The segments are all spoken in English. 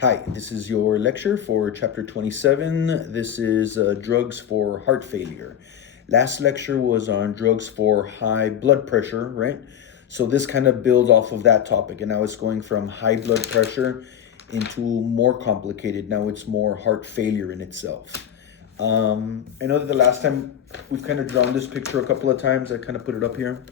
Hi, this is your lecture for chapter 27. This is drugs for heart failure. Last lecture was on drugs for high blood pressure, right? So this kind of builds off of that topic, and now it's going from high blood pressure into more complicated. Now it's more heart failure in itself. I know that the last time we've kind of drawn this picture a couple of times. I kind of put it up here.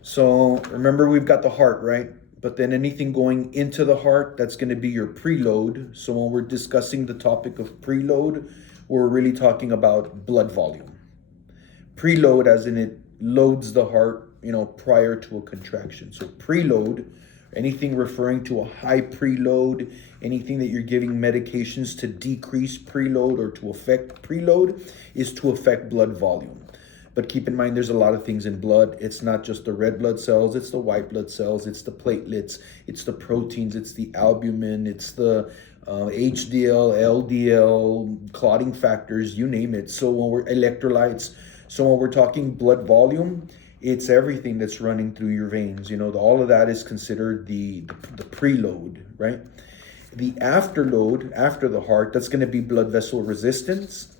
So remember, we've got the heart, right? But then anything going into the heart, that's going to be your preload. So when we're discussing the topic of preload, we're really talking about blood volume. Preload as in it loads the heart, prior to a contraction. So preload, anything referring to a high preload, anything that you're giving medications to decrease preload or to affect preload is to affect blood volume. But keep in mind, there's a lot of things in blood. It's not just the red blood cells, it's the white blood cells, it's the platelets, it's the proteins, it's the albumin, it's the HDL, LDL, clotting factors, you name it. So when we're electrolytes, so when we're talking blood volume, it's everything that's running through your veins. All of that is considered the preload, right? The afterload, after the heart, that's going to be blood vessel resistance.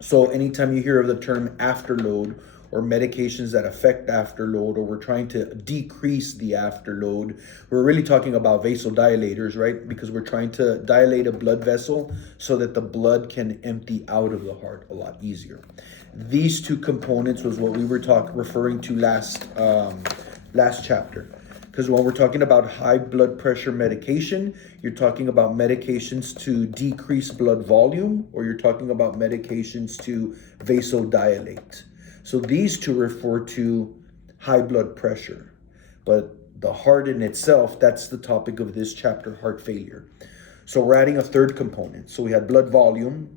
So anytime you hear of the term afterload or medications that affect afterload, or we're trying to decrease the afterload, we're really talking about vasodilators, right? Because we're trying to dilate a blood vessel so that the blood can empty out of the heart a lot easier. These two components was what we were referring to last chapter. Because when we're talking about high blood pressure medication, you're talking about medications to decrease blood volume, or you're talking about medications to vasodilate. So these two refer to high blood pressure. But the heart in itself, that's the topic of this chapter, heart failure. So we're adding a third component. So we had blood volume,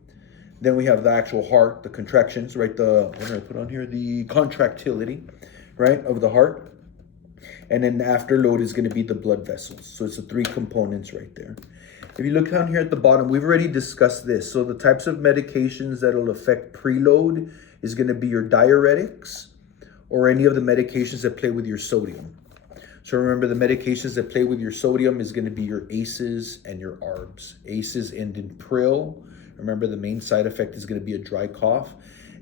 then we have the actual heart, the contractions, right? What did I put on here? The contractility, right, of the heart. And then the afterload is going to be the blood vessels. So it's the three components right there. If you look down here at the bottom, we've already discussed this. So the types of medications that will affect preload is going to be your diuretics or any of the medications that play with your sodium. So remember, the medications that play with your sodium is going to be your ACEs and your ARBs. ACEs end in pril. Remember, the main side effect is going to be a dry cough.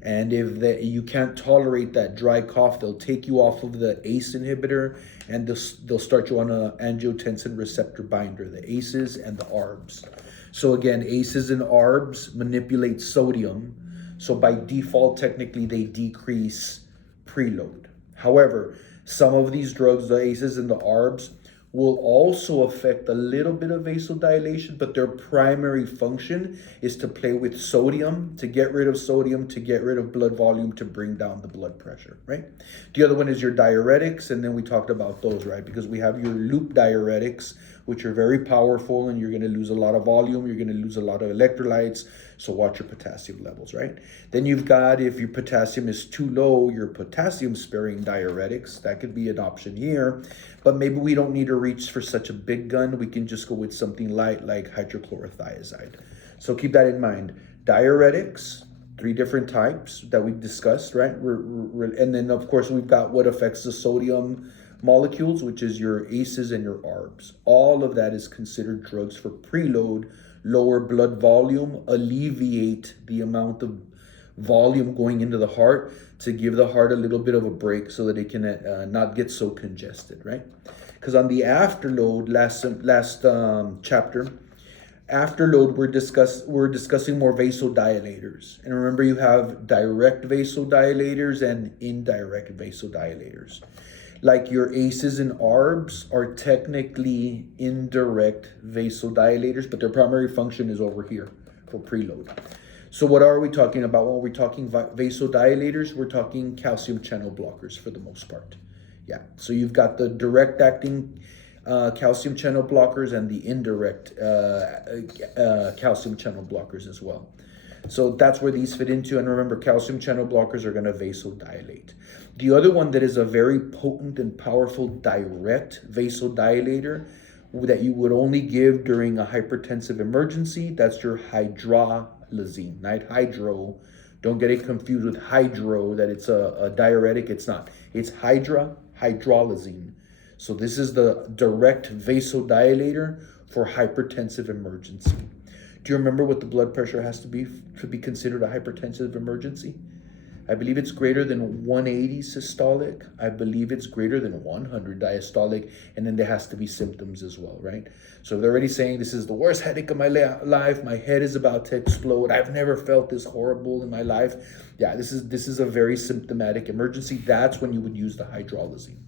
And if you can't tolerate that dry cough, they'll take you off of the ACE inhibitor and they'll start you on an angiotensin receptor binder, the ACEs and the ARBs. So again, ACEs and ARBs manipulate sodium. So by default, technically, they decrease preload. However, some of these drugs, the ACEs and the ARBs, will also affect a little bit of vasodilation, but their primary function is to play with sodium, to get rid of sodium, to get rid of blood volume, to bring down the blood pressure, right? The other one is your diuretics, and then we talked about those, right? Because we have your loop diuretics, which are very powerful, and you're going to lose a lot of volume, you're going to lose a lot of electrolytes, so watch your potassium levels, right? Then you've got, if your potassium is too low, your potassium-sparing diuretics. That could be an option here, but maybe we don't need to reach for such a big gun. We can just go with something light like hydrochlorothiazide. So keep that in mind. Diuretics, three different types that we discussed, right? And then, of course, we've got what affects the sodium molecules, which is your ACEs and your ARBs. All of that is considered drugs for preload, lower blood volume, alleviate the amount of volume going into the heart to give the heart a little bit of a break so that it can not get so congested, right? Because on the afterload, last chapter, afterload, we're discussing more vasodilators. And remember, you have direct vasodilators and indirect vasodilators. Like your ACEs and ARBs are technically indirect vasodilators, but their primary function is over here for preload. So what are we talking about when we're talking vasodilators? We're talking calcium channel blockers for the most part. Yeah, so you've got the direct acting calcium channel blockers and the indirect calcium channel blockers as well. So that's where these fit into. And remember, calcium channel blockers are going to vasodilate. The other one that is a very potent and powerful direct vasodilator that you would only give during a hypertensive emergency, that's your hydralazine, not hydro. Don't get it confused with hydro, that it's a diuretic. It's not. It's hydralazine. So this is the direct vasodilator for hypertensive emergency. Do you remember what the blood pressure has to be considered a hypertensive emergency? I believe it's greater than 180 systolic. I believe it's greater than 100 diastolic. And then there has to be symptoms as well, right? So they're already saying this is the worst headache of my life. My head is about to explode. I've never felt this horrible in my life. Yeah, this is a very symptomatic emergency. That's when you would use the hydralazine.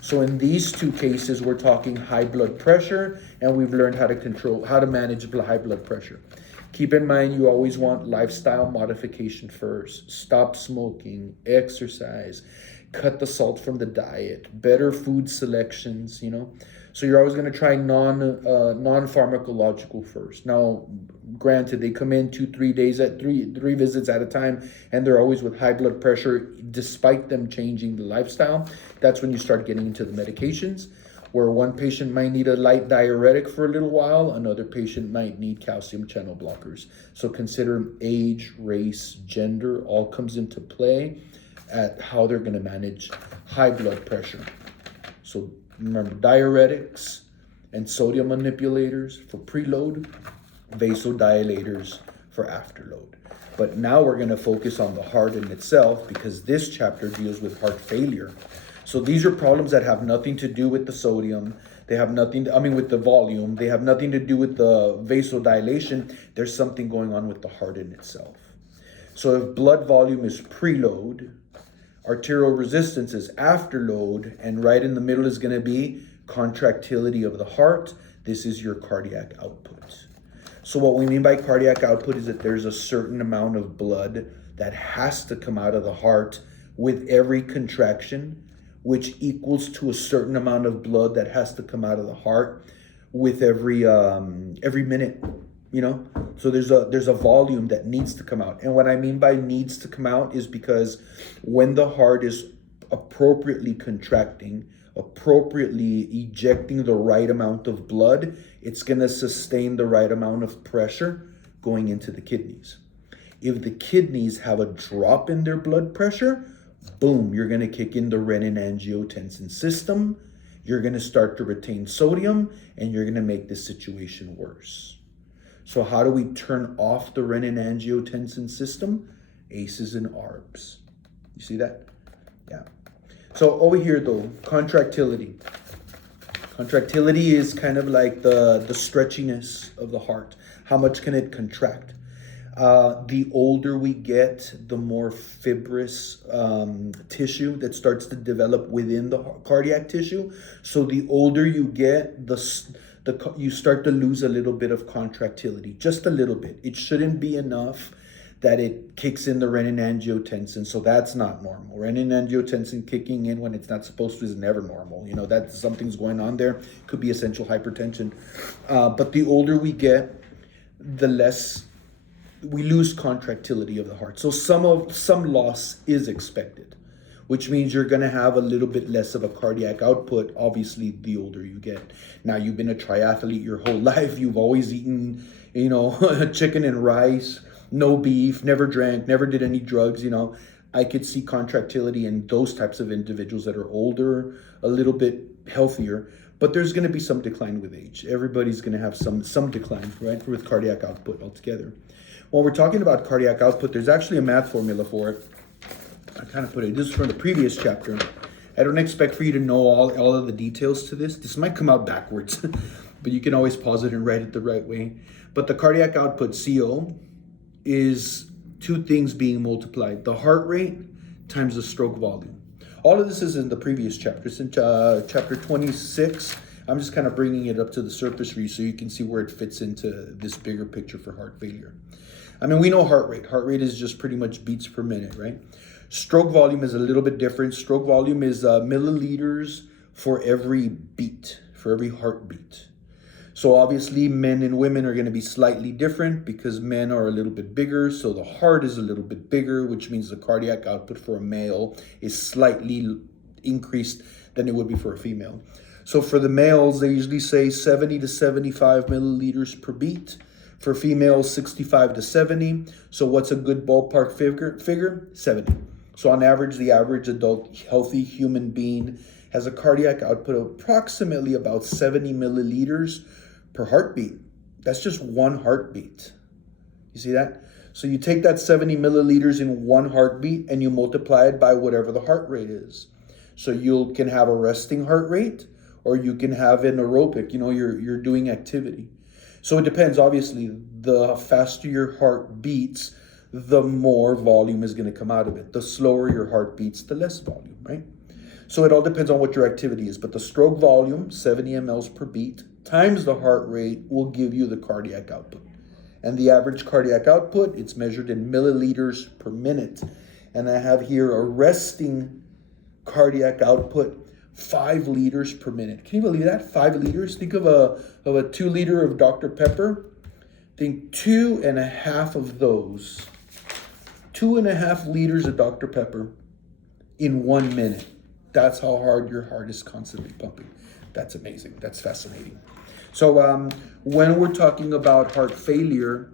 So in these two cases, we're talking high blood pressure, and we've learned how to manage high blood pressure. Keep in mind, you always want lifestyle modification first. Stop smoking, exercise, cut the salt from the diet, better food selections, So you're always going to try non-pharmacological first. Now, granted, they come in 2-3 days at three visits at a time, and they're always with high blood pressure, despite them changing the lifestyle. That's when you start getting into the medications, where one patient might need a light diuretic for a little while, another patient might need calcium channel blockers. So consider age, race, gender, all comes into play at how they're going to manage high blood pressure. So remember, diuretics and sodium manipulators for preload, vasodilators for afterload. But now we're going to focus on the heart in itself, because this chapter deals with heart failure. So these are problems that have nothing to do with the sodium. They have nothing, with the volume. They have nothing to do with the vasodilation. There's something going on with the heart in itself. So if blood volume is preload, arterial resistance is afterload, and right in the middle is going to be contractility of the heart. This is your cardiac output. So what we mean by cardiac output is that there's a certain amount of blood that has to come out of the heart with every contraction, which equals to a certain amount of blood that has to come out of the heart with every minute, So there's a volume that needs to come out. And what I mean by needs to come out is because when the heart is appropriately contracting, appropriately ejecting the right amount of blood, it's going to sustain the right amount of pressure going into the kidneys. If the kidneys have a drop in their blood pressure, boom, you're going to kick in the renin-angiotensin system. You're going to start to retain sodium, and you're going to make this situation worse. So how do we turn off the renin-angiotensin system? ACEs and ARBs. You see that? Yeah. So over here, though, contractility. Contractility is kind of like the stretchiness of the heart. How much can it contract? The older we get, the more fibrous tissue that starts to develop within the cardiac tissue. So the older you get, you start to lose a little bit of contractility, just a little bit. It shouldn't be enough that it kicks in the renin-angiotensin, so that's not normal. Renin-angiotensin kicking in when it's not supposed to is never normal. That something's going on there. Could be essential hypertension. But the older we get, the less we lose contractility of the heart. So some loss is expected, which means you're going to have a little bit less of a cardiac output, obviously, the older you get. Now, you've been a triathlete your whole life. You've always eaten, chicken and rice, no beef, never drank, never did any drugs, I could see contractility in those types of individuals that are older, a little bit healthier, but there's going to be some decline with age. Everybody's going to have some decline, right, with cardiac output altogether. When we're talking about cardiac output, there's actually a math formula for it. I kind of put it, this is from the previous chapter. I don't expect for you to know all of the details to this. This might come out backwards, but you can always pause it and write it the right way. But the cardiac output, CO, is two things being multiplied. The heart rate times the stroke volume. All of this is in the previous chapter. It's in chapter 26. I'm just kind of bringing it up to the surface for you so you can see where it fits into this bigger picture for heart failure. We know heart rate. Heart rate is just pretty much beats per minute, right? Stroke volume is a little bit different. Stroke volume is milliliters for every beat, for every heartbeat. So obviously men and women are going to be slightly different because men are a little bit bigger. So the heart is a little bit bigger, which means the cardiac output for a male is slightly increased than it would be for a female. So for the males, they usually say 70 to 75 milliliters per beat. For females, 65 to 70. So what's a good ballpark figure? 70. So on average, the average adult healthy human being has a cardiac output of approximately about 70 milliliters per heartbeat. That's just one heartbeat. You see that? So you take that 70 milliliters in one heartbeat and you multiply it by whatever the heart rate is. So you can have a resting heart rate, or you can have an aerobic, you're doing activity. So it depends, obviously. The faster your heart beats, the more volume is going to come out of it. The slower your heart beats, the less volume, right? So it all depends on what your activity is. But the stroke volume, 70 mLs per beat, times the heart rate will give you the cardiac output. And the average cardiac output, it's measured in milliliters per minute. And I have here a resting cardiac output, 5 liters per minute. Can you believe that? 5 liters? Think of a 2 liter of Dr. Pepper. Think 2.5 of those. 2.5 liters of Dr. Pepper in 1 minute. That's how hard your heart is constantly pumping. That's amazing. That's fascinating. So when we're talking about heart failure,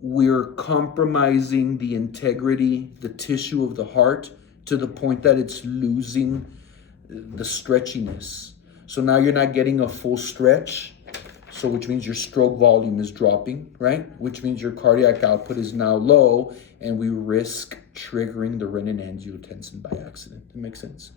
we're compromising the integrity, the tissue of the heart, to the point that it's losing the stretchiness. So now you're not getting a full stretch, so which means your stroke volume is dropping, right? Which means your cardiac output is now low, and we risk triggering the renin-angiotensin by accident. That makes sense?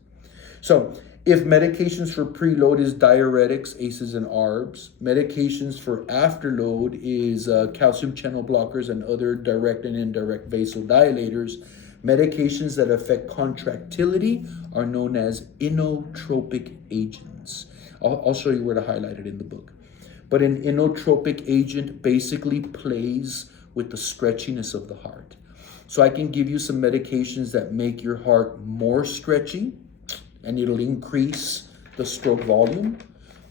So if medications for preload is diuretics, ACEs, and ARBs, medications for afterload is calcium channel blockers and other direct and indirect vasodilators, medications that affect contractility are known as inotropic agents. I'll show you where to highlight it in the book. But an inotropic agent basically plays with the stretchiness of the heart. So I can give you some medications that make your heart more stretchy, and it'll increase the stroke volume.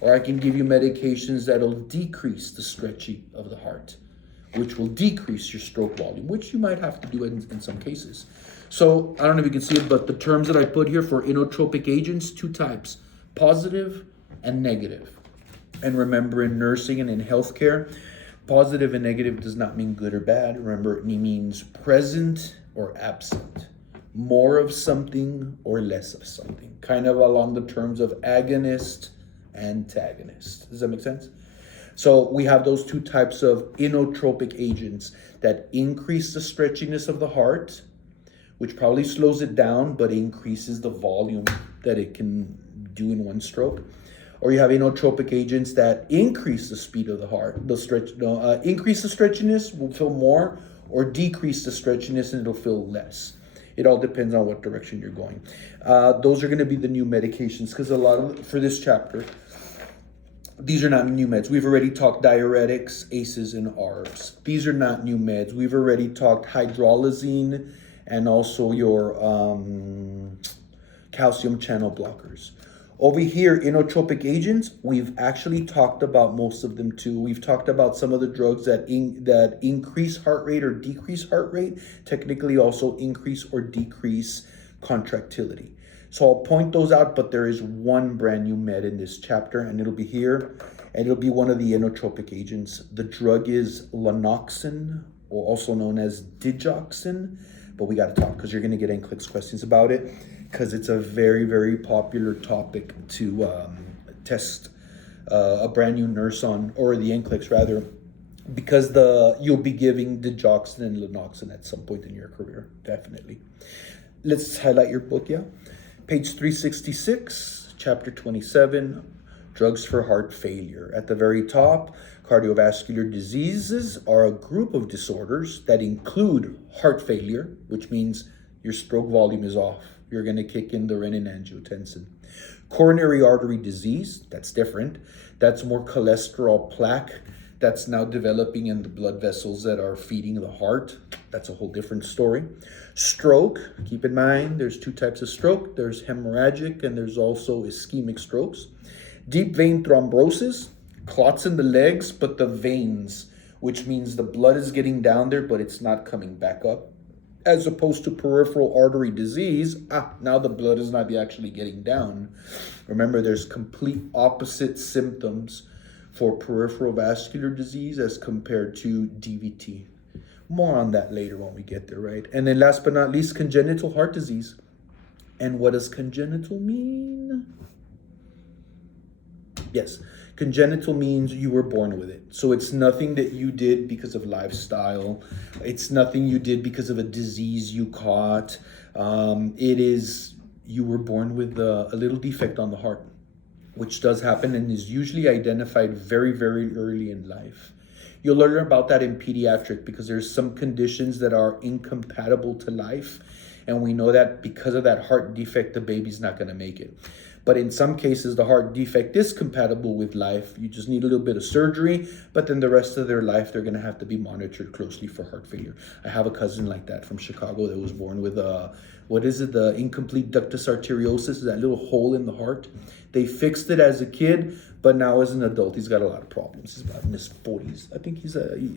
Or I can give you medications that'll decrease the stretchy of the heart, which will decrease your stroke volume, which you might have to do in some cases. So I don't know if you can see it, but the terms that I put here for inotropic agents, 2 types, positive and negative. And remember, in nursing and in healthcare, positive and negative does not mean good or bad. Remember, it means present or absent. More of something or less of something. Kind of along the terms of agonist, antagonist. Does that make sense? So we have those 2 types of inotropic agents that increase the stretchiness of the heart, which probably slows it down, but increases the volume that it can do in one stroke. Or you have inotropic agents that increase the speed of the heart. Increase the stretchiness, will feel more, or decrease the stretchiness and it'll feel less. It all depends on what direction you're going. Those are going to be the new medications, because for this chapter, these are not new meds. We've already talked diuretics, ACEs, and ARBs. These are not new meds. We've already talked hydralazine and also your calcium channel blockers. Over here, inotropic agents, we've actually talked about most of them too. We've talked about some of the drugs that increase heart rate or decrease heart rate, technically also increase or decrease contractility. So I'll point those out, but there is one brand new med in this chapter, and it'll be here, and it'll be one of the inotropic agents. The drug is lanoxin, or also known as digoxin, but we got to talk because you're going to get NCLEX questions about it, because it's a very, very popular topic to test a brand new nurse on, or the NCLEX rather, because you'll be giving digoxin and lanoxin at some point in your career, definitely. Let's highlight your book, yeah? Page 366, chapter 27, drugs for heart failure. At the very top, cardiovascular diseases are a group of disorders that include heart failure, which means your stroke volume is off. You're going to kick in the renin-angiotensin. Coronary artery disease, that's different. That's more cholesterol plaque that's now developing in the blood vessels that are feeding the heart. That's a whole different story. Stroke, keep in mind, there's 2 types of stroke. There's hemorrhagic and there's also ischemic strokes. Deep vein thrombosis, clots in the legs, but the veins, which means the blood is getting down there, but it's not coming back up. As opposed to peripheral artery disease, now the blood is not actually getting down. Remember, there's complete opposite symptoms for peripheral vascular disease as compared to DVT. More on that later when we get there, right? And then last but not least, congenital heart disease. And what does congenital mean? Yes, Congenital means you were born with it. So it's nothing that you did because of lifestyle. It's nothing you did because of a disease you caught. It is you were born with a little defect on the heart, which does happen and is usually identified very, very early in life. You'll learn about that in pediatric because there's some conditions that are incompatible to life. And we know that because of that heart defect, the baby's not going to make it. But in some cases, the heart defect is compatible with life. You just need a little bit of surgery, but then the rest of their life, they're going to have to be monitored closely for heart failure. I have a cousin like that from Chicago that was born with the incomplete ductus arteriosus, that little hole in the heart. They fixed it as a kid, but now as an adult, he's got a lot of problems. He's about in his 40s. I think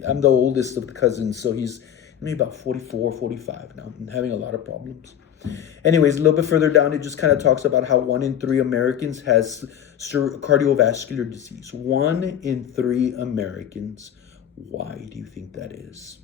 I'm the oldest of the cousins, so he's maybe about 44, 45 now, and having a lot of problems. Anyways, a little bit further down, it just kind of talks about how 1 in 3 Americans has cardiovascular disease. 1 in 3 Americans. Why do you think that is?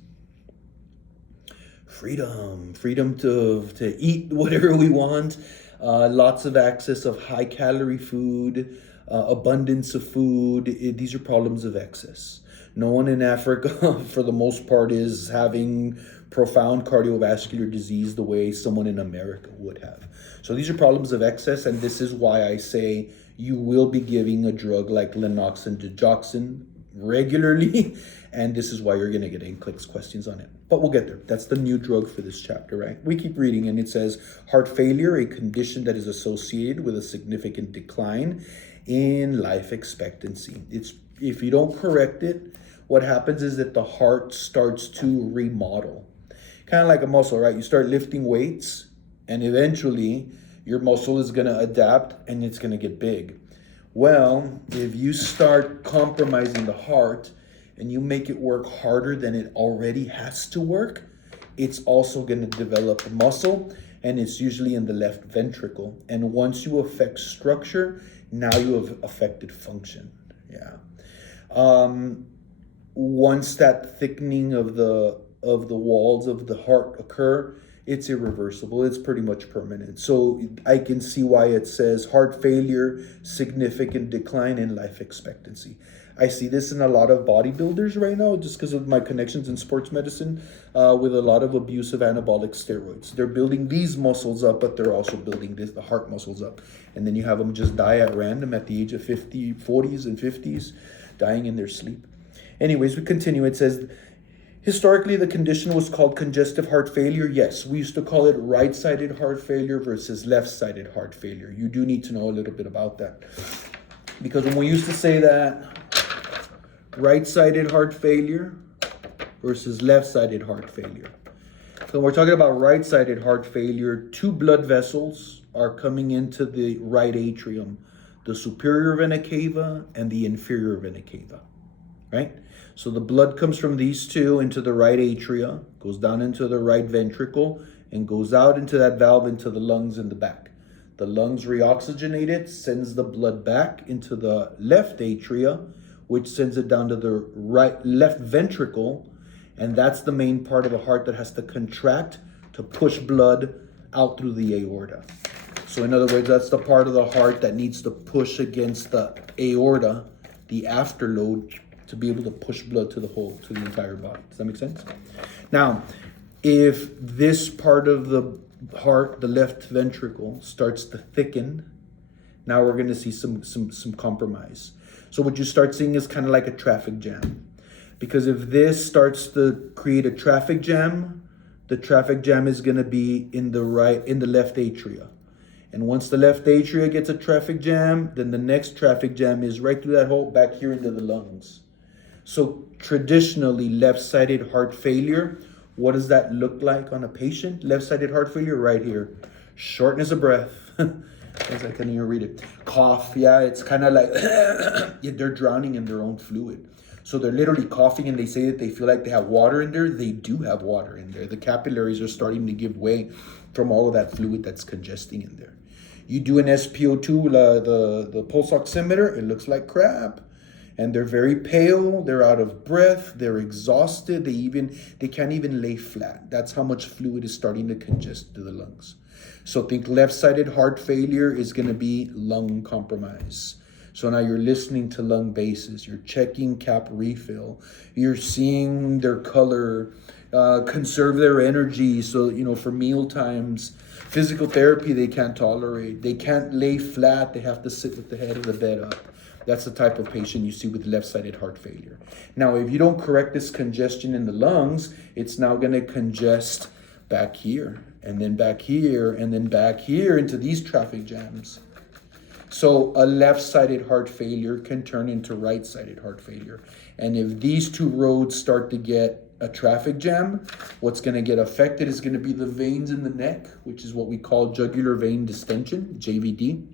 Freedom to eat whatever we want, lots of access of high calorie food, abundance of food. These are problems of excess. No one in Africa, for the most part, is having profound cardiovascular disease the way someone in America would have. So these are problems of excess, and this is why I say you will be giving a drug like Lennox and digoxin regularly, and this is why you're going to get NCLEX questions on it. But we'll get there. That's the new drug for this chapter, right? We keep reading, and it says, heart failure, a condition that is associated with a significant decline in life expectancy. If you don't correct it, what happens is that the heart starts to remodel. Kind of like a muscle, right? You start lifting weights, and eventually your muscle is going to adapt and it's going to get big. Well, if you start compromising the heart and you make it work harder than it already has to work, it's also going to develop muscle, and it's usually in the left ventricle. And once you affect structure, now you have affected function. Yeah. Once that thickening of the walls of the heart occur, it's irreversible. It's pretty much permanent. So I can see why it says heart failure, significant decline in life expectancy. I see this in a lot of bodybuilders right now, just because of my connections in sports medicine, with a lot of abuse of anabolic steroids. They're building these muscles up, but they're also building the heart muscles up. And then you have them just die at random at the age of 40s and 50s, dying in their sleep. Anyways, we continue. It says, historically, the condition was called congestive heart failure. Yes, we used to call it right-sided heart failure versus left-sided heart failure. You do need to know a little bit about that. Because when we used to say that, right-sided heart failure versus left-sided heart failure. So when we're talking about right-sided heart failure, 2 blood vessels are coming into the right atrium, the superior vena cava and the inferior vena cava, right? So the blood comes from these 2 into the right atria, goes down into the right ventricle, and goes out into that valve into the lungs in the back. The lungs reoxygenate it, sends the blood back into the left atria, which sends it down to the left ventricle, and that's the main part of the heart that has to contract to push blood out through the aorta. So in other words, that's the part of the heart that needs to push against the aorta, the afterload, to be able to push blood to the entire body. Does that make sense? Now, if this part of the heart, the left ventricle, starts to thicken, now we're going to see some compromise. So what you start seeing is kind of like a traffic jam. Because if this starts to create a traffic jam, the traffic jam is going to be in the left atria. And once the left atria gets a traffic jam, then the next traffic jam is right through that hole back here into the lungs. So traditionally, left-sided heart failure, what does that look like on a patient? Left-sided heart failure right here. Shortness of breath. I can't even read it. Cough. Yeah, it's kind of like they're drowning in their own fluid. So they're literally coughing, and they say that they feel like they have water in there. They do have water in there. The capillaries are starting to give way from all of that fluid that's congesting in there. You do an SpO2, the pulse oximeter, it looks like crap. And they're very pale, they're out of breath, they're exhausted, they can't even lay flat. That's how much fluid is starting to congest to the lungs. So think left-sided heart failure is going to be lung compromise. So now you're listening to lung bases, you're checking cap refill, you're seeing their color, conserve their energy. So, for meal times, physical therapy they can't tolerate. They can't lay flat, they have to sit with the head of the bed up. That's the type of patient you see with left-sided heart failure. Now, if you don't correct this congestion in the lungs, it's now going to congest back here, and then back here, and then back here into these traffic jams. So a left-sided heart failure can turn into right-sided heart failure. And if these two roads start to get a traffic jam, what's going to get affected is going to be the veins in the neck, which is what we call jugular vein distension, JVD.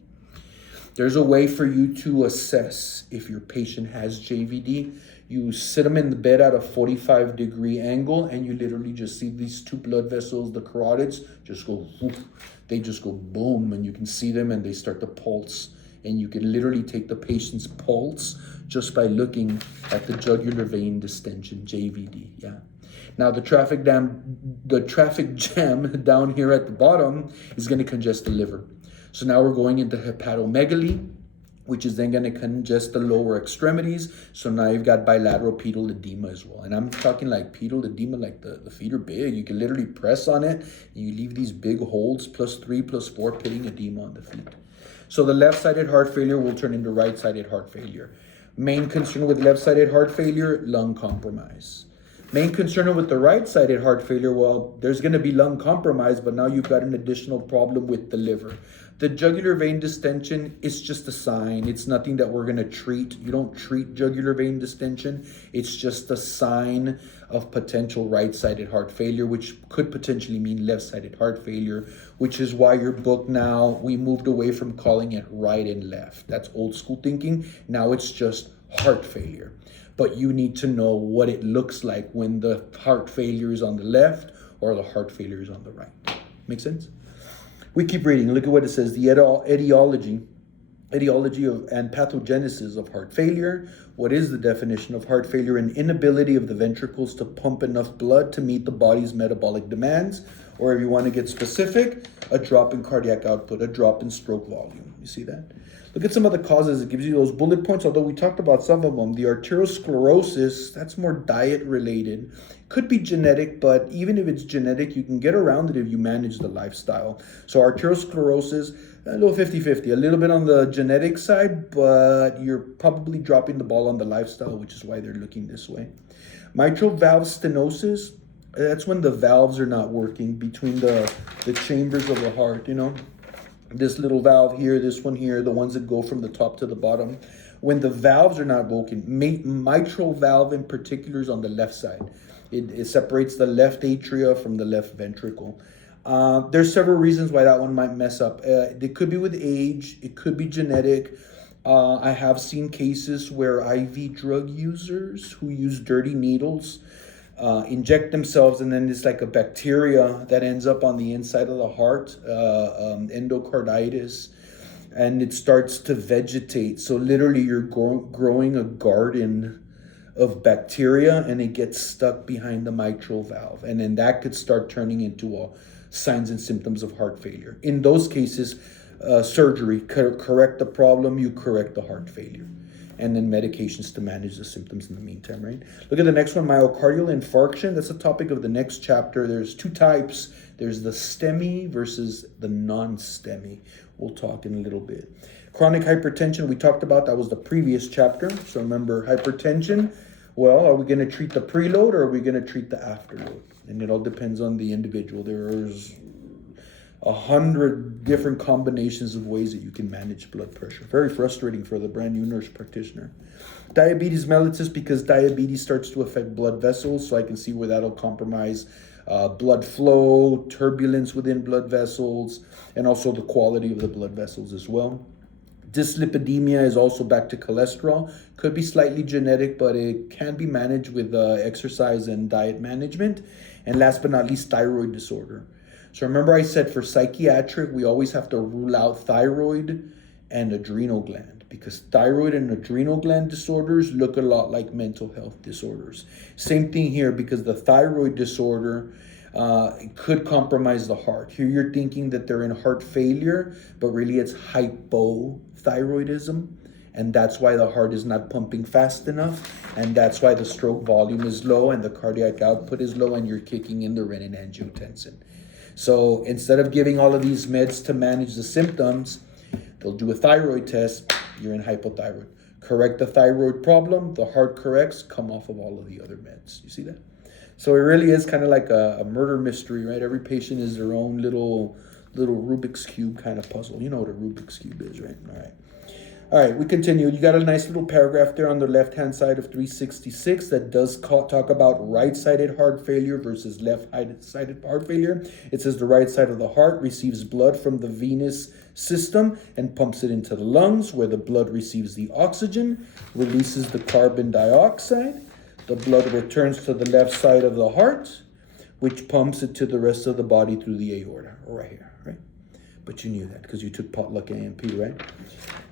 There's a way for you to assess if your patient has JVD. You sit them in the bed at a 45-degree angle, and you literally just see these two blood vessels, the carotids, just go woof. They just go boom, and you can see them, and they start to pulse. And you can literally take the patient's pulse just by looking at the jugular vein distension, JVD. Yeah. Now the traffic jam down here at the bottom is going to congest the liver. So now we're going into hepatomegaly, which is then going to congest the lower extremities. So now you've got bilateral pedal edema as well. And I'm talking like pedal edema, like the feet are big. You can literally press on it, and you leave these big holes, +3, +4 pitting edema on the feet. So the left-sided heart failure will turn into right-sided heart failure. Main concern with left-sided heart failure, lung compromise. Main concern with the right-sided heart failure, well, there's going to be lung compromise, but now you've got an additional problem with the liver. The jugular vein distension is just a sign. It's nothing that we're going to treat. You don't treat jugular vein distension. It's just a sign of potential right-sided heart failure, which could potentially mean left-sided heart failure, which is why your book now, we moved away from calling it right and left. That's old school thinking. Now it's just heart failure. But you need to know what it looks like when the heart failure is on the left or the heart failure is on the right. Make sense? We keep reading. Look at what it says. The etiology of and pathogenesis of heart failure. What is the definition of heart failure? An inability of the ventricles to pump enough blood to meet the body's metabolic demands. Or if you want to get specific, a drop in cardiac output, a drop in stroke volume. You see that? Look at some of the causes. It gives you those bullet points, although we talked about some of them. The arteriosclerosis, that's more diet related. Could be genetic, but even if it's genetic, you can get around it if you manage the lifestyle. So arteriosclerosis, a little 50-50, a little bit on the genetic side, but you're probably dropping the ball on the lifestyle, which is why they're looking this way. Mitral valve stenosis, that's when the valves are not working between the chambers of the heart, This little valve here, this one here, the ones that go from the top to the bottom. When the valves are not working, mitral valve in particular is on the left side. It separates the left atria from the left ventricle. There's several reasons why that one might mess up. It could be with age. It could be genetic. I have seen cases where IV drug users who use dirty needles inject themselves, and then it's like a bacteria that ends up on the inside of the heart, endocarditis, and it starts to vegetate. So literally you're growing a garden of bacteria, and it gets stuck behind the mitral valve. And then that could start turning into signs and symptoms of heart failure. In those cases, surgery, correct the problem, you correct the heart failure. And then medications to manage the symptoms in the meantime, right? Look at the next one, myocardial infarction. That's the topic of the next chapter. There's two types. There's the STEMI versus the non-STEMI. We'll talk in a little bit. Chronic hypertension, we talked about, that was the previous chapter. So remember, hypertension, well, are we going to treat the preload or are we going to treat the afterload? And it all depends on the individual. There's 100 different combinations of ways that you can manage blood pressure. Very frustrating for the brand new nurse practitioner. Diabetes mellitus, because diabetes starts to affect blood vessels, so I can see where that'll compromise blood flow, turbulence within blood vessels, and also the quality of the blood vessels as well. Dyslipidemia is also back to cholesterol. Could be slightly genetic, but it can be managed with exercise and diet management. And last but not least, thyroid disorder. So remember I said for psychiatric, we always have to rule out thyroid and adrenal gland, because thyroid and adrenal gland disorders look a lot like mental health disorders. Same thing here, because the thyroid disorder could compromise the heart. Here you're thinking that they're in heart failure, but really it's hypothyroidism. And that's why the heart is not pumping fast enough. And that's why the stroke volume is low and the cardiac output is low and you're kicking in the renin-angiotensin. So instead of giving all of these meds to manage the symptoms, they'll do a thyroid test, you're in hypothyroid. Correct the thyroid problem, the heart corrects, come off of all of the other meds. You see that? So it really is kind of like a murder mystery, right? Every patient is their own little Rubik's Cube kind of puzzle. You know what a Rubik's Cube is, right? All right, we continue. You got a nice little paragraph there on the left-hand side of 366 that does talk about right-sided heart failure versus left-sided heart failure. It says the right side of the heart receives blood from the venous system and pumps it into the lungs, where the blood receives the oxygen, releases the carbon dioxide. The blood returns to the left side of the heart, which pumps it to the rest of the body through the aorta, right here, right? But you knew that because you took potluck AMP, right?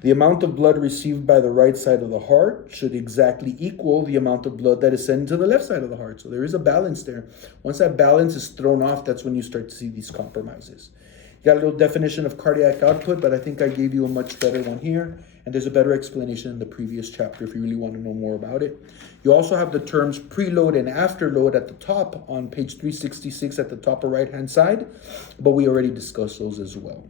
The amount of blood received by the right side of the heart should exactly equal the amount of blood that is sent to the left side of the heart. So there is a balance there. Once that balance is thrown off, that's when you start to see these compromises. You got a little definition of cardiac output, but I think I gave you a much better one here. And there's a better explanation in the previous chapter if you really want to know more about it. You also have the terms preload and afterload at the top on page 366 at the top of right-hand side, but we already discussed those as well.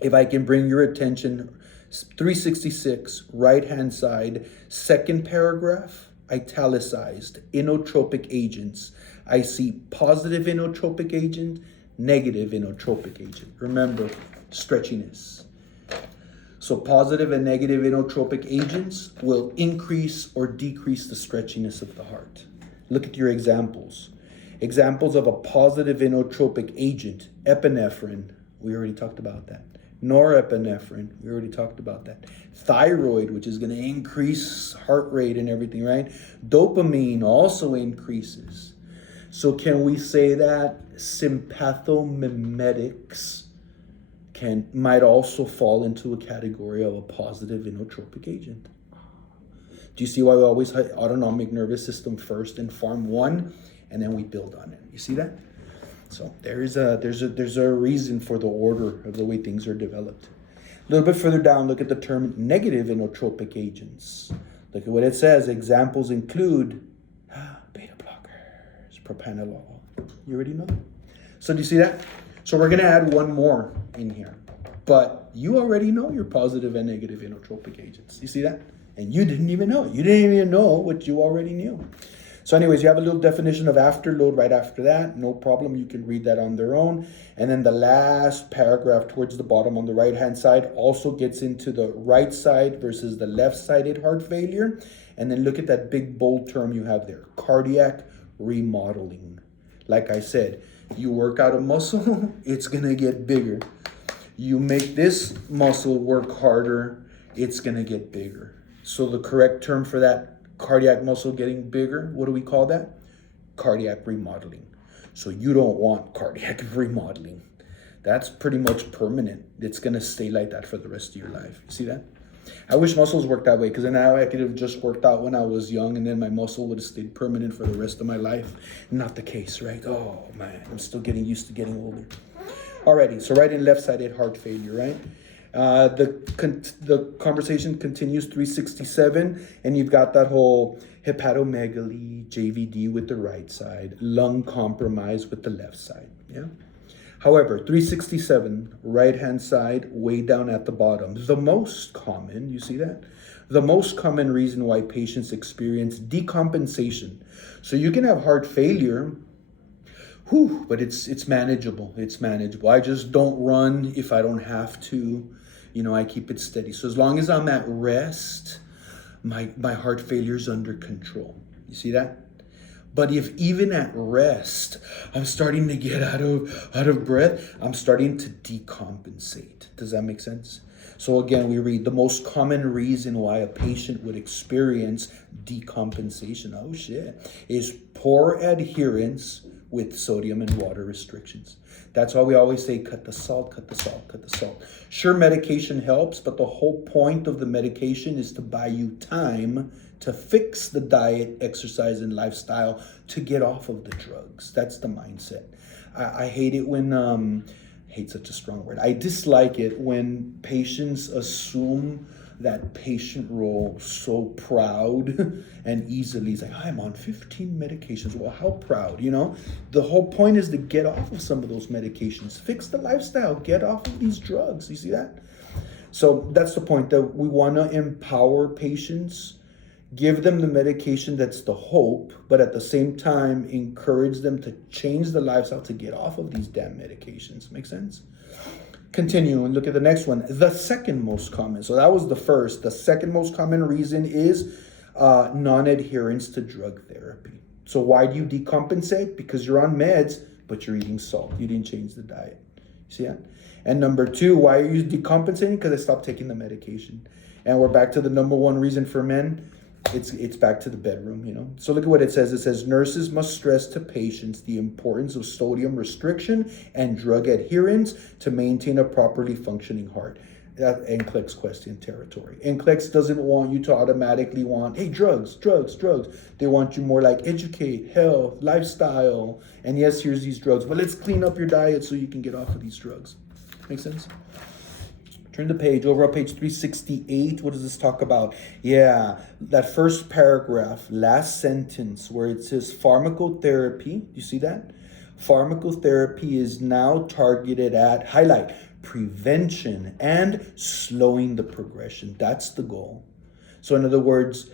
If I can bring your attention, 366, right-hand side, second paragraph, italicized, inotropic agents. I see positive inotropic agent, negative inotropic agent. Remember, stretchiness. So positive and negative inotropic agents will increase or decrease the stretchiness of the heart. Look at your examples. Examples of a positive inotropic agent, epinephrine, we already talked about that. Norepinephrine, we already talked about that. Thyroid, which is going to increase heart rate and everything, right? Dopamine also increases. So can we say that sympathomimetics might also fall into a category of a positive inotropic agent? Do you see why we always have autonomic nervous system first in Pharm 1, and then we build on it? You see that? So there's a reason for the order of the way things are developed. A little bit further down, look at the term negative inotropic agents. Look at what it says. Examples include beta blockers, propranolol. You already know that. So do you see that? So we're going to add one more in here. But you already know your positive and negative inotropic agents. You see that? And you didn't even know it. You didn't even know what you already knew. So anyways, you have a little definition of afterload right after that. No problem. You can read that on their own. And then the last paragraph towards the bottom on the right-hand side also gets into the right side versus the left-sided heart failure. And then look at that big bold term you have there, cardiac remodeling. Like I said, you work out a muscle, it's going to get bigger. You make this muscle work harder, it's going to get bigger. So the correct term for that cardiac muscle getting bigger, what do we call that? Cardiac remodeling. So you don't want cardiac remodeling. That's pretty much permanent. It's going to stay like that for the rest of your life. You see that? I wish muscles worked that way, because then I could have just worked out when I was young and then my muscle would have stayed permanent for the rest of my life. Not the case, right? Oh man, I'm still getting used to getting older. Alrighty, so right in left-sided heart failure, right? The conversation continues 367, and you've got that whole hepatomegaly, JVD with the right side, lung compromise with the left side, yeah? However, 367, right-hand side, way down at the bottom. The most common, you see that? The most common reason why patients experience decompensation. So you can have heart failure, but it's manageable. It's manageable. I just don't run if I don't have to. You know, I keep it steady. So as long as I'm at rest, my heart failure is under control. You see that? But if even at rest, I'm starting to get out of breath, I'm starting to decompensate. Does that make sense? So again, we read the most common reason why a patient would experience decompensation, is poor adherence with sodium and water restrictions. That's why we always say, cut the salt, cut the salt, cut the salt. Sure, medication helps, but the whole point of the medication is to buy you time to fix the diet, exercise, and lifestyle to get off of the drugs. That's the mindset. I hate it when, hate's such a strong word. I dislike it when patients assume that patient role so proud and easily. He's like, I'm on 15 medications. Well, how proud, you know? The whole point is to get off of some of those medications. Fix the lifestyle. Get off of these drugs. You see that? So that's the point, that we want to empower patients, give them the medication that's the hope, but at the same time, encourage them to change the lifestyle to get off of these damn medications. Make sense? Continue and look at the next one. The second most common. So that was the first. The second most common reason is non-adherence to drug therapy. So why do you decompensate? Because you're on meds, but you're eating salt. You didn't change the diet. See that? And number two, why are you decompensating? Because I stopped taking the medication. And we're back to the number one reason for men. It's back to the bedroom, you know. So look at what it says. It says nurses must stress to patients the importance of sodium restriction and drug adherence to maintain a properly functioning heart. That NCLEX question territory. NCLEX doesn't want you to automatically want, hey, drugs. They want you more like educate, health, lifestyle. And yes, here's these drugs, but let's clean up your diet so you can get off of these drugs. Make sense? Turn the page over on page 368. What does this talk about? Yeah, that first paragraph, last sentence where it says pharmacotherapy. You see that? Pharmacotherapy is now targeted at, highlight, prevention and slowing the progression. That's the goal. So in other words,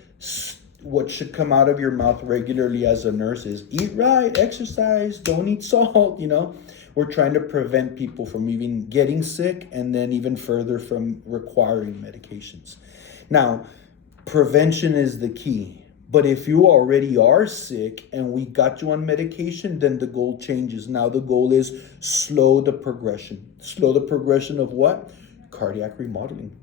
what should come out of your mouth regularly as a nurse is eat right, exercise, don't eat salt, you know. We're trying to prevent people from even getting sick and then even further from requiring medications. Now, prevention is the key. But if you already are sick and we got you on medication, then the goal changes. Now the goal is slow the progression. Slow the progression of what? Cardiac remodeling.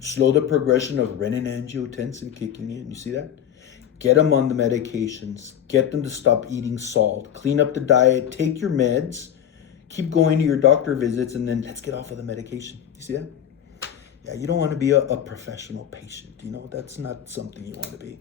Slow the progression of renin-angiotensin kicking in. You see that? Get them on the medications. Get them to stop eating salt. Clean up the diet. Take your meds. Keep going to your doctor visits, and then let's get off of the medication. You see that? Yeah, you don't want to be a professional patient. You know, that's not something you want to be.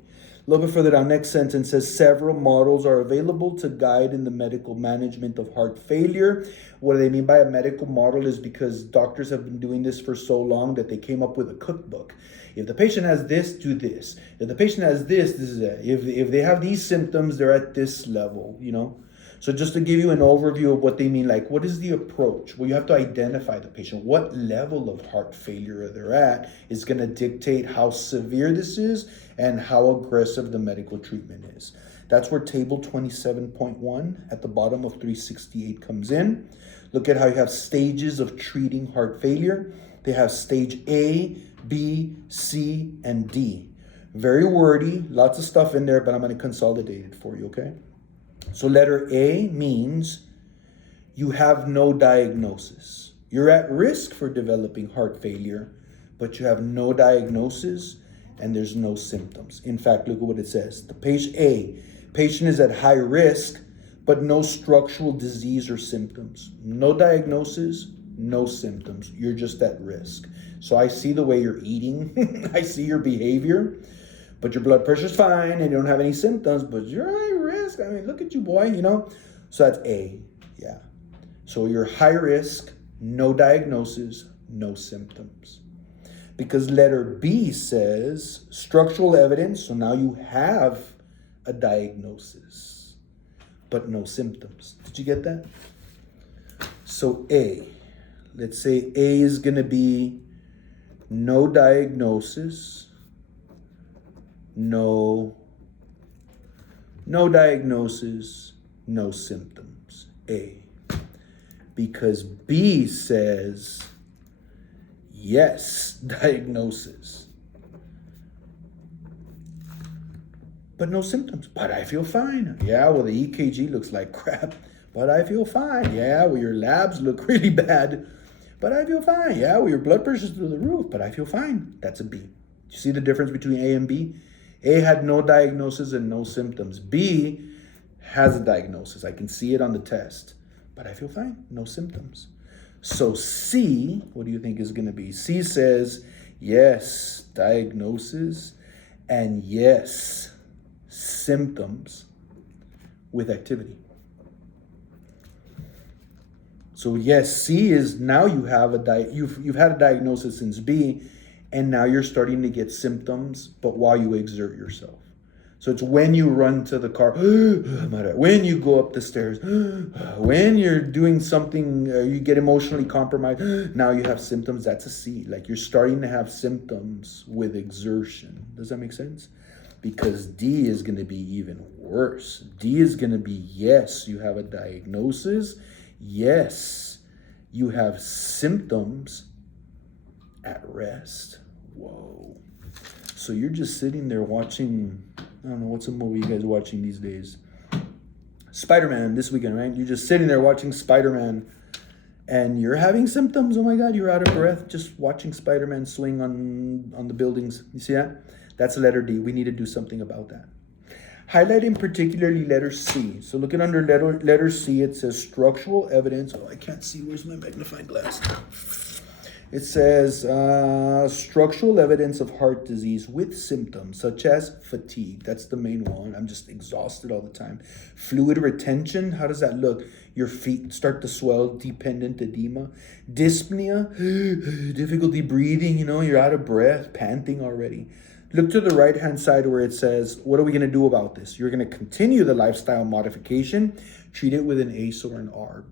A little bit further down, next sentence says several models are available to guide in the medical management of heart failure. What do they mean by a medical model is because doctors have been doing this for so long that they came up with a cookbook. If the patient has this, do this. If the patient has this is that. If they have these symptoms, they're at this level, you know. So just to give you an overview of what they mean, like what is the approach? Well, you have to identify the patient. What level of heart failure they're at is going to dictate how severe this is and how aggressive the medical treatment is. That's where table 27.1 at the bottom of 368 comes in. Look at how you have stages of treating heart failure. They have stage A, B, C, and D. Very wordy, lots of stuff in there, but I'm going to consolidate it for you, okay? So letter A means you have no diagnosis. You're at risk for developing heart failure, but you have no diagnosis and there's no symptoms. In fact, look at what it says. The patient is at high risk, but no structural disease or symptoms. No diagnosis, no symptoms. You're just at risk. So I see the way you're eating. I see your behavior. But your blood pressure's fine and you don't have any symptoms, but you're high risk. I mean, look at you, boy, you know? So that's A, yeah. So you're high risk, no diagnosis, no symptoms. Because letter B says structural evidence, so now you have a diagnosis, but no symptoms. Did you get that? So A, let's say A is gonna be no diagnosis, no diagnosis, no symptoms. A. Because B says, yes, diagnosis, but no symptoms. But I feel fine. Yeah, well, the EKG looks like crap, but I feel fine. Yeah, well, your labs look really bad, but I feel fine. Yeah, well, your blood pressure's through the roof, but I feel fine. That's a B. Do you see the difference between A and B? A had no diagnosis and no symptoms. B has a diagnosis. I can see it on the test, but I feel fine, no symptoms. So C, what do you think is going to be? C says, yes, diagnosis, and yes, symptoms with activity. So yes, C is now you have you've had a diagnosis since B, and now you're starting to get symptoms, but while you exert yourself. So it's when you run to the car, when you go up the stairs, when you're doing something, you get emotionally compromised, now you have symptoms. That's a C. Like you're starting to have symptoms with exertion. Does that make sense? Because D is going to be even worse. D is going to be, yes, you have a diagnosis. Yes, you have symptoms at rest. Whoa. So you're just sitting there watching, I don't know, what's a movie you guys are watching these days? Spider-Man this weekend, right? You're just sitting there watching Spider-Man and you're having symptoms. Oh my God, you're out of breath just watching Spider-Man swing on the buildings. You see that? That's letter D. We need to do something about that. Highlighting particularly letter C. So looking under letter C, it says structural evidence. Oh, I can't see. Where's my magnifying glass? It says structural evidence of heart disease with symptoms such as fatigue. That's the main one. I'm just exhausted all the time. Fluid retention. How does that look? Your feet start to swell, dependent edema. Dyspnea, difficulty breathing, you're out of breath, panting already. Look to the right-hand side where it says, what are we going to do about this? You're going to continue the lifestyle modification. Treat it with an ACE or an ARB.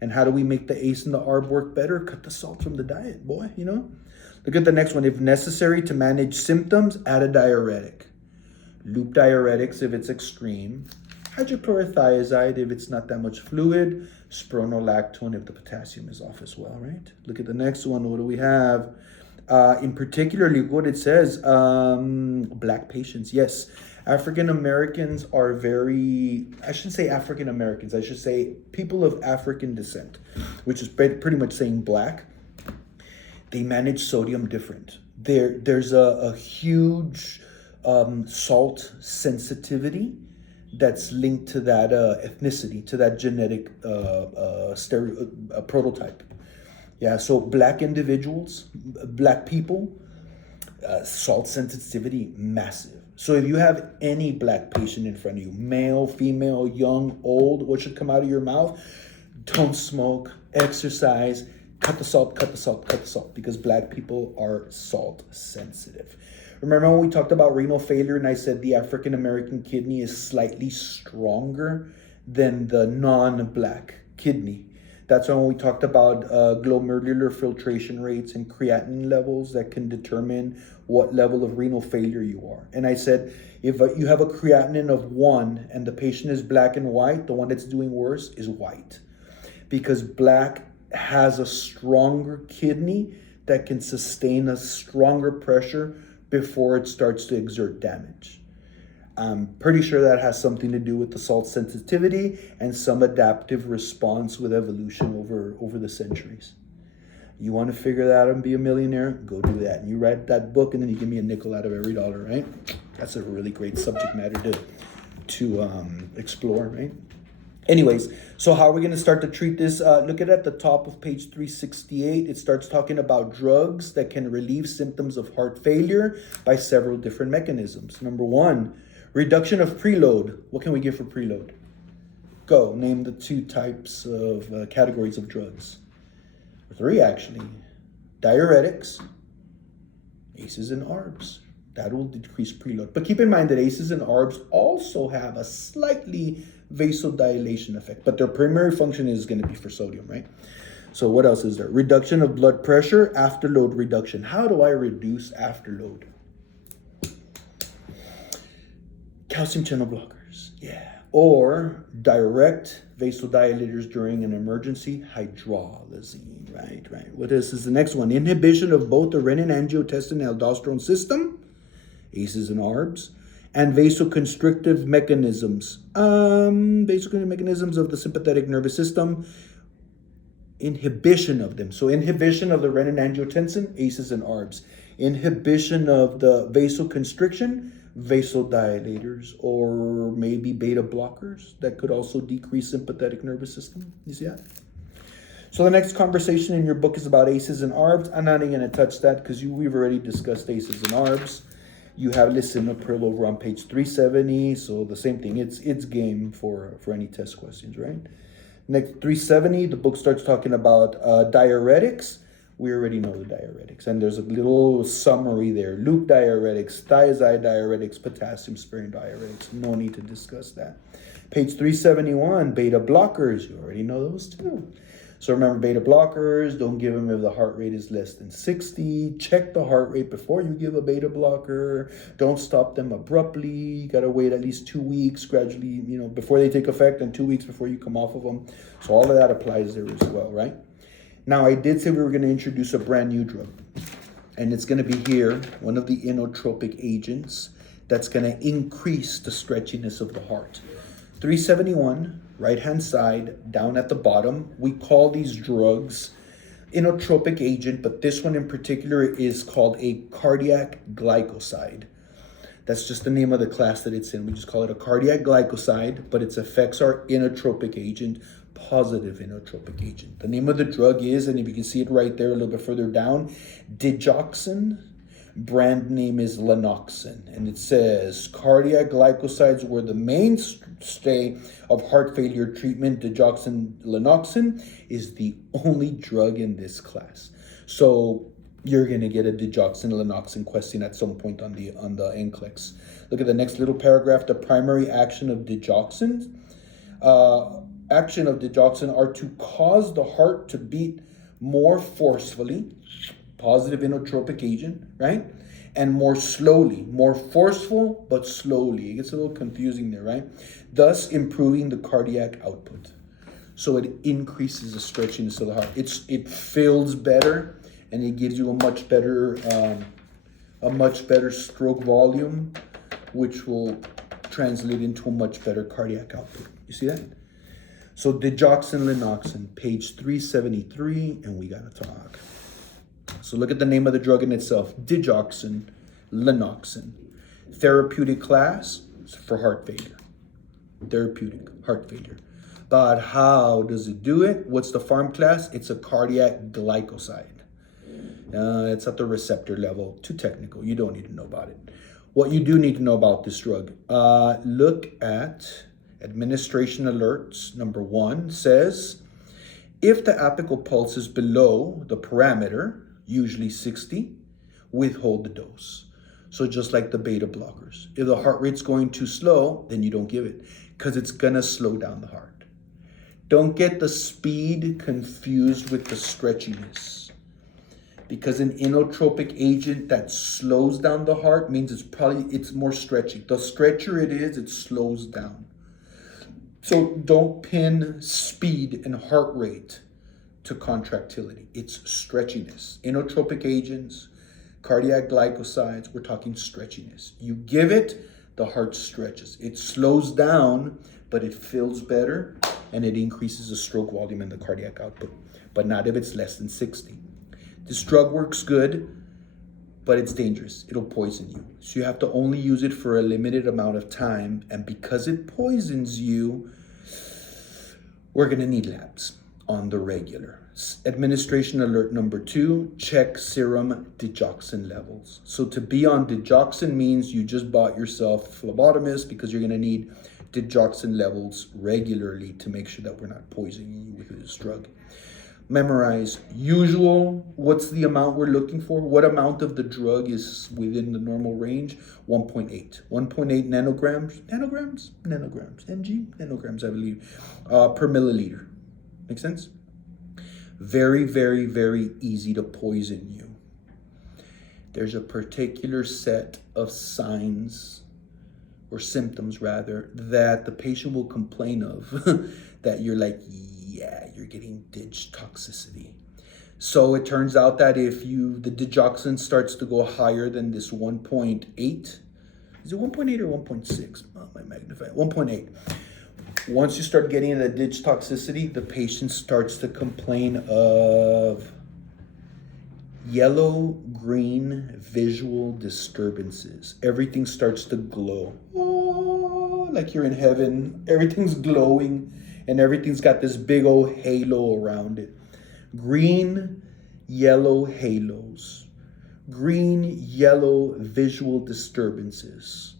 And how do we make the ACE and the ARB work better? Cut the salt from the diet, boy, Look at the next one. If necessary to manage symptoms, add a diuretic. Loop diuretics if it's extreme. Hydrochlorothiazide if it's not that much fluid. Spironolactone if the potassium is off as well, right? Look at the next one. What do we have? In particularly what it says, Black patients. Yes, African Americans are I shouldn't say African Americans, I should say people of African descent, which is pretty much saying Black. They manage sodium different. There's a huge salt sensitivity that's linked to that ethnicity, to that genetic prototype. Yeah, so Black individuals, Black people, salt sensitivity, massive. So if you have any Black patient in front of you, male, female, young, old, what should come out of your mouth? Don't smoke, exercise, cut the salt, cut the salt, cut the salt, because Black people are salt sensitive. Remember when we talked about renal failure and I said the African American kidney is slightly stronger than the non-Black kidney? That's when we talked about glomerular filtration rates and creatinine levels that can determine what level of renal failure you are. And I said, if you have a creatinine of 1 and the patient is Black and white, the one that's doing worse is white. Because Black has a stronger kidney that can sustain a stronger pressure before it starts to exert damage. I'm pretty sure that has something to do with the salt sensitivity and some adaptive response with evolution over the centuries. You want to figure that out and be a millionaire? Go do that. And you write that book and then you give me a nickel out of every dollar, right? That's a really great subject matter to explore, right? Anyways, so how are we going to start to treat this? Look at the top of page 368. It starts talking about drugs that can relieve symptoms of heart failure by several different mechanisms. Number 1, reduction of preload. What can we give for preload? Go, name the 2 types of categories of drugs. 3 actually. Diuretics, ACEs and ARBs. That will decrease preload. But keep in mind that ACEs and ARBs also have a slightly vasodilation effect, but their primary function is going to be for sodium, right? So what else is there? Reduction of blood pressure, afterload reduction. How do I reduce afterload? Calcium channel blockers, yeah. Or direct vasodilators during an emergency, hydralazine, right? What is the next one? Inhibition of both the renin-angiotensin and aldosterone system, ACEs and ARBs, and vasoconstrictive mechanisms. Vasoconstrictive mechanisms of the sympathetic nervous system, inhibition of them. So inhibition of the renin-angiotensin, ACEs and ARBs. Inhibition of the vasoconstriction, vasodilators, or maybe beta blockers that could also decrease sympathetic nervous system. You see that? So the next conversation in your book is about ACEs and ARBs. I'm not even going to touch that because we've already discussed ACEs and ARBs. You have lisinopril over on page 370. So the same thing. It's game for any test questions, right? Next, 370, the book starts talking about diuretics. We already know the diuretics. And there's a little summary there. Loop diuretics, thiazide diuretics, potassium-sparing diuretics. No need to discuss that. Page 371, beta blockers. You already know those too. So remember, beta blockers, don't give them if the heart rate is less than 60. Check the heart rate before you give a beta blocker. Don't stop them abruptly. You got to wait at least 2 weeks gradually, before they take effect, and 2 weeks before you come off of them. So all of that applies there as well, right? Now, I did say we were going to introduce a brand new drug, and it's going to be here, one of the inotropic agents that's going to increase the stretchiness of the heart. 371, right-hand side, down at the bottom. We call these drugs inotropic agent, but this one in particular is called a cardiac glycoside. That's just the name of the class that it's in. We just call it a cardiac glycoside, but its effects are inotropic agent, positive inotropic agent. The name of the drug is, and if you can see it right there a little bit further down, digoxin. Brand name is Lanoxin, and it says cardiac glycosides were the mainstay of heart failure treatment. Digoxin Lanoxin is the only drug in this class. So you're going to get a digoxin Lanoxin question at some point on the NCLEX. Look at the next little paragraph. The primary action of digoxin are to cause the heart to beat more forcefully, positive inotropic agent, right? And more slowly, more forceful, but slowly. It gets a little confusing there, right? Thus improving the cardiac output. So it increases the stretchiness of the heart. It fills better, and it gives you a much better stroke volume, which will translate into a much better cardiac output. You see that? So digoxin Lanoxin, page 373, and we gotta talk. So look at the name of the drug in itself, digoxin Lanoxin. Therapeutic class for heart failure. Therapeutic heart failure. But how does it do it? What's the Pharm class? It's a cardiac glycoside. It's at the receptor level. Too technical. You don't need to know about it. What you do need to know about this drug, look at administration alerts. Number 1 says, if the apical pulse is below the parameter, usually 60, withhold the dose. So just like the beta blockers. If the heart rate's going too slow, then you don't give it, because it's going to slow down the heart. Don't get the speed confused with the stretchiness, because an inotropic agent that slows down the heart means it's more stretchy. The stretchier it is, it slows down. So don't pin speed and heart rate to contractility. It's stretchiness. Inotropic agents, cardiac glycosides, we're talking stretchiness. You give it, the heart stretches. It slows down, but it fills better, and it increases the stroke volume and the cardiac output, but not if it's less than 60. This drug works good, but it's dangerous. It'll poison you. So you have to only use it for a limited amount of time, and because it poisons you, we're gonna need labs on the regular. Administration alert number 2, check serum digoxin levels. So to be on digoxin means you just bought yourself a phlebotomist, because you're gonna need digoxin levels regularly to make sure that we're not poisoning you with this drug. Memorize usual. What's the amount we're looking for? What amount of the drug is within the normal range? 1.8. 1.8 nanograms, nanograms, I believe, per milliliter. Make sense? Very, very, very easy to poison you. There's a particular set of signs, or symptoms rather, that the patient will complain of that you're like, yeah, you're getting dig toxicity. So it turns out that if the digoxin starts to go higher than this 1.8, is it 1.8 or 1.6? Oh, my magnifier, 1.8. Once you start getting the dig toxicity, the patient starts to complain of yellow-green visual disturbances. Everything starts to glow. Oh, like you're in heaven. Everything's glowing, and everything's got this big old halo around it. Green, yellow halos. Green, yellow visual disturbances.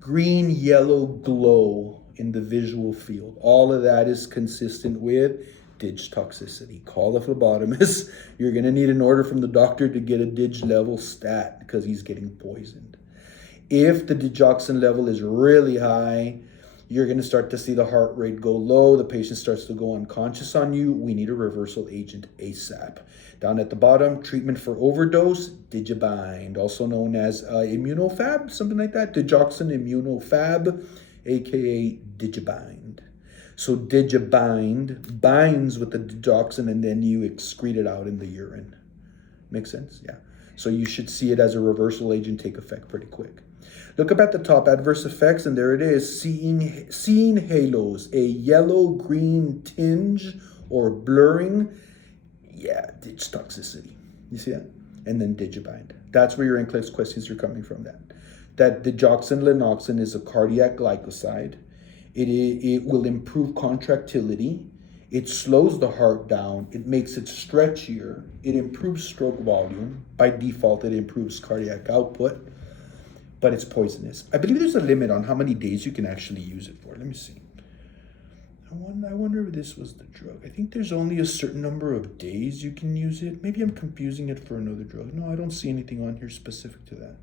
Green, yellow glow in the visual field. All of that is consistent with dig toxicity. Call the phlebotomist. You're going to need an order from the doctor to get a dig level stat because he's getting poisoned. If the digoxin level is really high, you're going to start to see the heart rate go low. The patient starts to go unconscious on you. We need a reversal agent ASAP. Down at the bottom, treatment for overdose, Digibind, also known as Immunofab, something like that. Digoxin Immunofab, aka Digibind. So Digibind binds with the digoxin and then you excrete it out in the urine. Make sense? Yeah. So you should see it as a reversal agent take effect pretty quick. Look up at the top, adverse effects, and there it is, seeing halos, a yellow-green tinge or blurring. Yeah, dig toxicity. You see that? And then Digibind. That's where your NCLEX questions are coming from. That digoxin lanoxin is a cardiac glycoside. It will improve contractility. It slows the heart down. It makes it stretchier. It improves stroke volume. By default, it improves cardiac output. But it's poisonous. I believe there's a limit on how many days you can actually use it for. Let me see. I wonder if this was the drug. I think there's only a certain number of days you can use it. Maybe I'm confusing it for another drug. No, I don't see anything on here specific to that.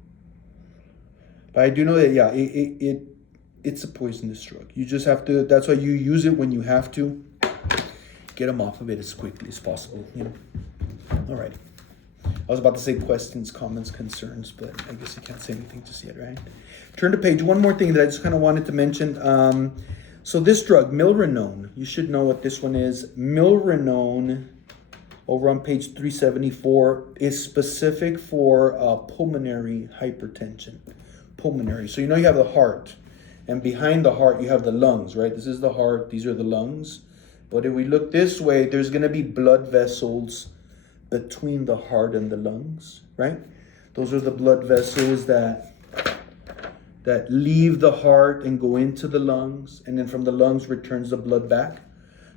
But I do know that, yeah, it's a poisonous drug. You just have to, that's why you use it when you have to. Get them off of it as quickly as possible, you know. All right. I was about to say questions, comments, concerns, but I guess you can't say anything just yet, right? Turn to page. One more thing that I just kind of wanted to mention. So this drug, milrinone, you should know what this one is. Milrinone, over on page 374, is specific for pulmonary hypertension. Pulmonary. So you know you have the heart, and behind the heart you have the lungs, right? This is the heart. These are the lungs. But if we look this way, there's going to be blood vessels between the heart and the lungs, right? Those are the blood vessels that leave the heart and go into the lungs, and then from the lungs returns the blood back.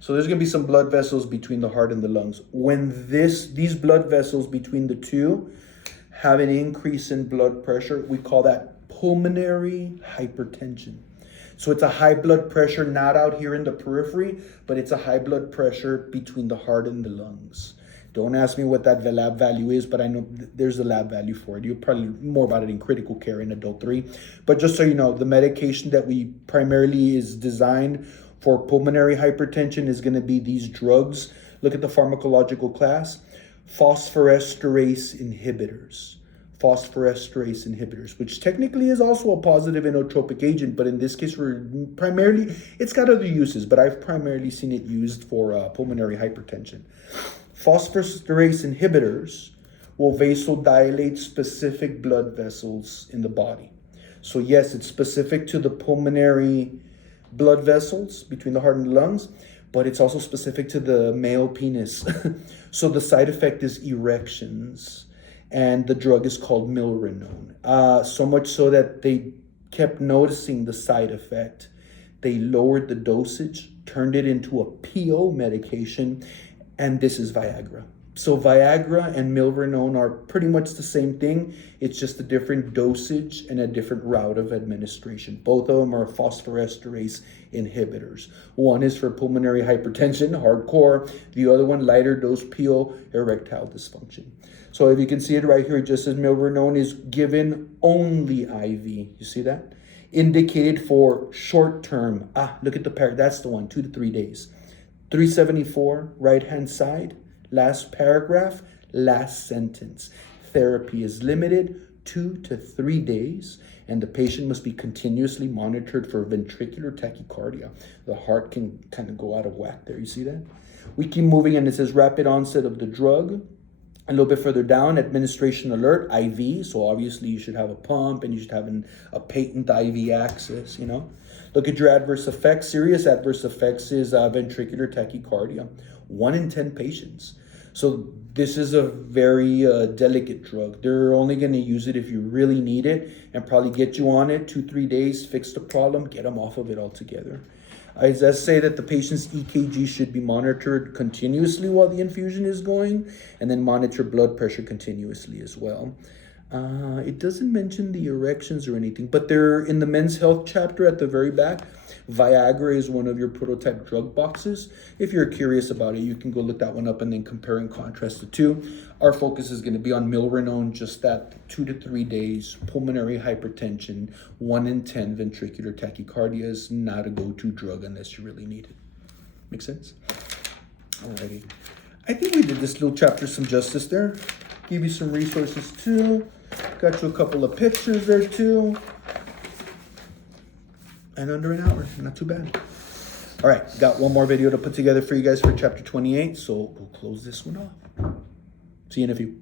So there's going to be some blood vessels between the heart and the lungs. When these blood vessels between the two have an increase in blood pressure, we call that pulmonary hypertension. So it's a high blood pressure, not out here in the periphery, but it's a high blood pressure between the heart and the lungs. Don't ask me what that lab value is, but I know there's a lab value for it. You'll probably more about it in critical care in adult 3. But just so you know, the medication that we primarily is designed for pulmonary hypertension is going to be these drugs. Look at the pharmacological class. Phosphoresterase inhibitors. Phosphoresterase inhibitors, which technically is also a positive inotropic agent, but in this case, it's got other uses, but I've primarily seen it used for pulmonary hypertension. Phosphoresterase inhibitors will vasodilate specific blood vessels in the body. So yes, it's specific to the pulmonary blood vessels between the heart and the lungs, but it's also specific to the male penis. So the side effect is erections. And the drug is called milrinone. So much so that they kept noticing the side effect. They lowered the dosage, turned it into a PO medication, and this is Viagra. So Viagra and milrinone are pretty much the same thing. It's just a different dosage and a different route of administration. Both of them are phosphoresterase inhibitors. One is for pulmonary hypertension, hardcore. The other one, lighter dose PO, erectile dysfunction. So if you can see it right here, it just says milrinone is given only IV. You see that? Indicated for short term. Look at the paragraph. That's the one, 2 to 3 days. 374, right-hand side, last paragraph, last sentence. Therapy is limited 2 to 3 days, and the patient must be continuously monitored for ventricular tachycardia. The heart can kind of go out of whack there. You see that? We keep moving, and it says rapid onset of the drug. A little bit further down, administration alert, IV. So obviously you should have a pump and you should have a patent IV access, you know. Look at your adverse effects. Serious adverse effects is ventricular tachycardia. 1 in 10 patients. So this is a very delicate drug. They're only going to use it if you really need it and probably get you on it 2-3 days, fix the problem, get them off of it altogether. I just say that the patient's EKG should be monitored continuously while the infusion is going, and then monitor blood pressure continuously as well. It doesn't mention the erections or anything, but they're in the men's health chapter at the very back. Viagra is one of your prototype drug boxes. If you're curious about it, you can go look that one up and then compare and contrast the two. Our focus is going to be on milrinone, just that 2 to 3 days. Pulmonary hypertension, 1 in 10 ventricular tachycardia is not a go-to drug unless you really need it. Make sense? Alrighty. I think we did this little chapter some justice there. Give you some resources too. Got you a couple of pictures there too. And under an hour, not too bad. All right, got one more video to put together for you guys for chapter 28, so we'll close this one off. See you in a few.